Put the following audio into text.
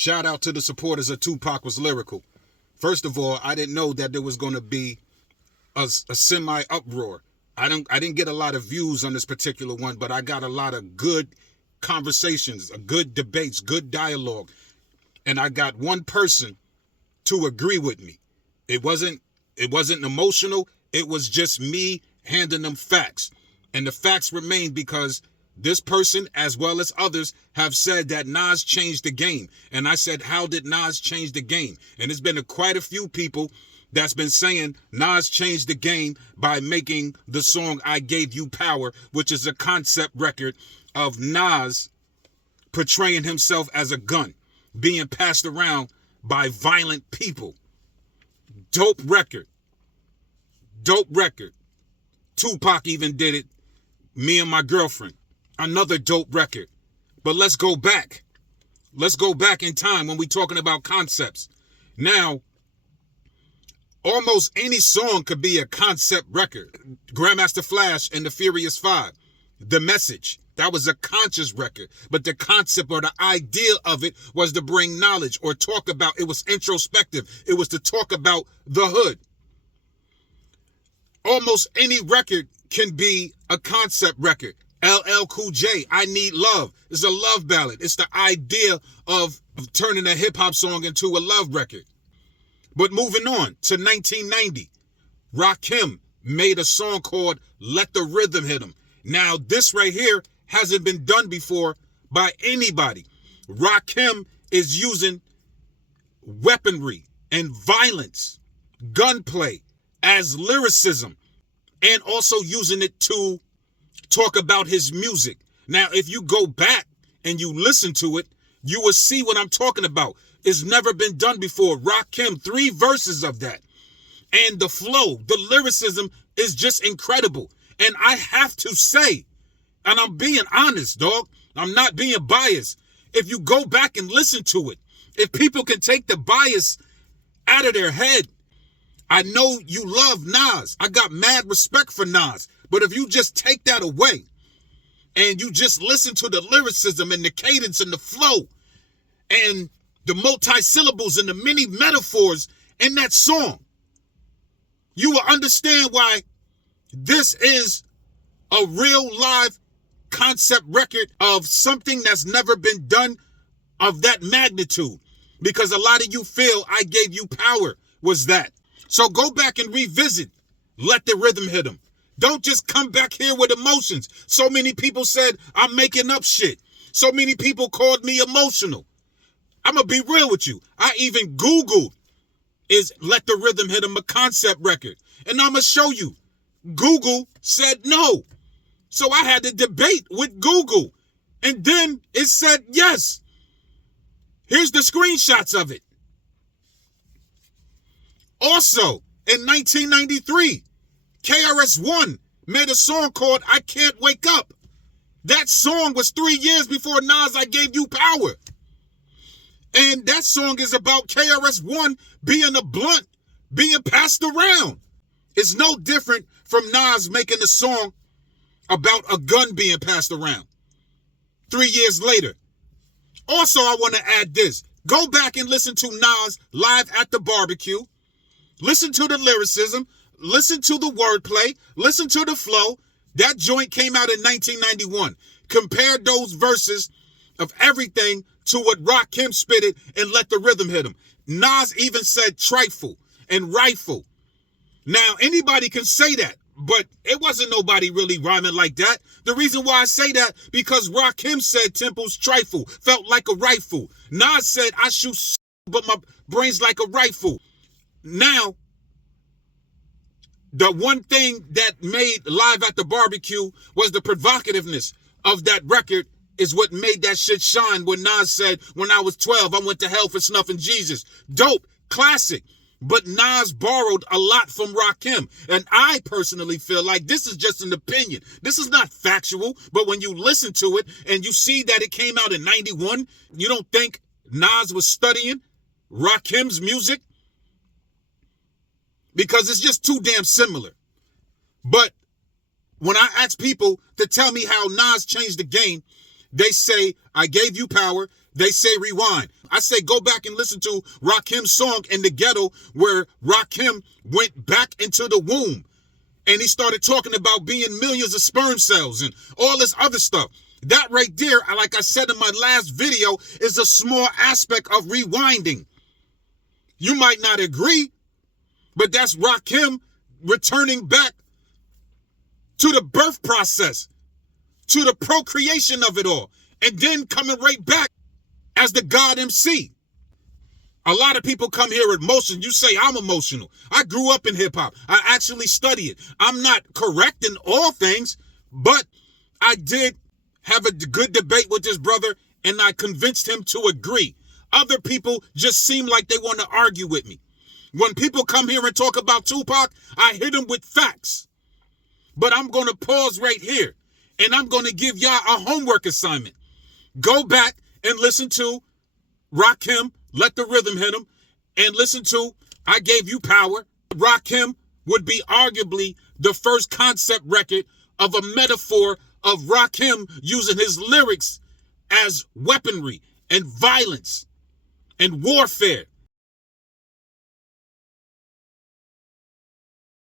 Shout out to the supporters of Tupac Was Lyrical. First of all, I didn't know that there was going to be a semi uproar. I didn't get a lot of views on this particular one, but I got a lot of good conversations, good debates, good dialogue. And I got one person to agree with me. It wasn't emotional. It was just me handing them facts. And the facts remain because this person, as well as others, have said that Nas changed the game. And I said, how did Nas change the game? And there's been quite a few people that's been saying Nas changed the game by making the song I Gave You Power, which is a concept record of Nas portraying himself as a gun, being passed around by violent people. Dope record. Dope record. Tupac even did it. Me and My Girlfriend. Another dope record. But let's go back. Let's go back in time when we're talking about concepts. Now, almost any song could be a concept record. Grandmaster Flash and the Furious Five. The Message. That was a conscious record. But the concept or the idea of it was to bring knowledge or talk about, it was introspective. It was to talk about the hood. Almost any record can be a concept record. LL Cool J, I Need Love. It's a love ballad. It's the idea of turning a hip-hop song into a love record. But moving on to 1990, Rakim made a song called Let the Rhythm Hit 'Em. Now, this right here hasn't been done before by anybody. Rakim is using weaponry and violence, gunplay as lyricism, and also using it to talk about his music. Now, if you go back and you listen to it, you will see what I'm talking about. It's never been done before. Rakim, 3 verses of that. And the flow, the lyricism is just incredible. And I have to say, and I'm being honest, dog, I'm not being biased. If you go back and listen to it, if people can take the bias out of their head, I know you love Nas. I got mad respect for Nas. But if you just take that away and you just listen to the lyricism and the cadence and the flow and the multi-syllables and the many metaphors in that song, you will understand why this is a real live concept record of something that's never been done of that magnitude. Because a lot of you feel I Gave You Power was that. So go back and revisit Let the Rhythm Hit 'Em. Don't just come back here with emotions. So many people said I'm making up shit. So many people called me emotional. I'm going to be real with you. I even Googled, is Let the Rhythm Hit 'Em a concept record? And I'm going to show you. Google said no. So I had to debate with Google. And then it said yes. Here's the screenshots of it. Also, in 1993, KRS-One made a song called I Can't Wake Up. That song was 3 years before Nas I Gave You Power. And that song is about KRS-One being a blunt, being passed around. It's no different from Nas making a song about a gun being passed around 3 years later. Also, I want to add this. Go back and listen to Nas live at the barbecue. Listen to the lyricism. Listen to the wordplay. Listen to the flow. That joint came out in 1991. Compare those verses of everything to what Rakim spitted and Let the Rhythm Hit 'Em. Nas even said trifle and rifle. Now, anybody can say that, but it wasn't nobody really rhyming like that. The reason why I say that, because Rakim said Temple's trifle felt like a rifle. Nas said I shoot but my brain's like a rifle. Now, the one thing that made Live at the Barbecue was the provocativeness of that record is what made that shit shine when Nas said, when I was 12, I went to hell for snuffing Jesus. Dope, classic. But Nas borrowed a lot from Rakim. And I personally feel like this is just an opinion. This is not factual. But when you listen to it and you see that it came out in 91, you don't think Nas was studying Rakim's music? Because it's just too damn similar. But when I ask people to tell me how Nas changed the game, they say, I Gave You Power, They say rewind. I say go back and listen to Rakim's song In the Ghetto, where Rakim went back into the womb and he started talking about being millions of sperm cells and all this other stuff. That right there, like I said in my last video, is a small aspect of rewinding. You might not agree, but that's Rakim returning back to the birth process, to the procreation of it all, and then coming right back as the God MC. A lot of people come here with emotion. You say I'm emotional. I grew up in hip hop. I actually study it. I'm not correct in all things, but I did have a good debate with this brother and I convinced him to agree. Other people just seem like they want to argue with me. When people come here and talk about Tupac, I hit them with facts. But I'm going to pause right here and I'm going to give y'all a homework assignment. Go back and listen to Rakim, Let the Rhythm Hit Him, and listen to I Gave You Power. Rakim would be arguably the first concept record of a metaphor of Rakim using his lyrics as weaponry and violence and warfare.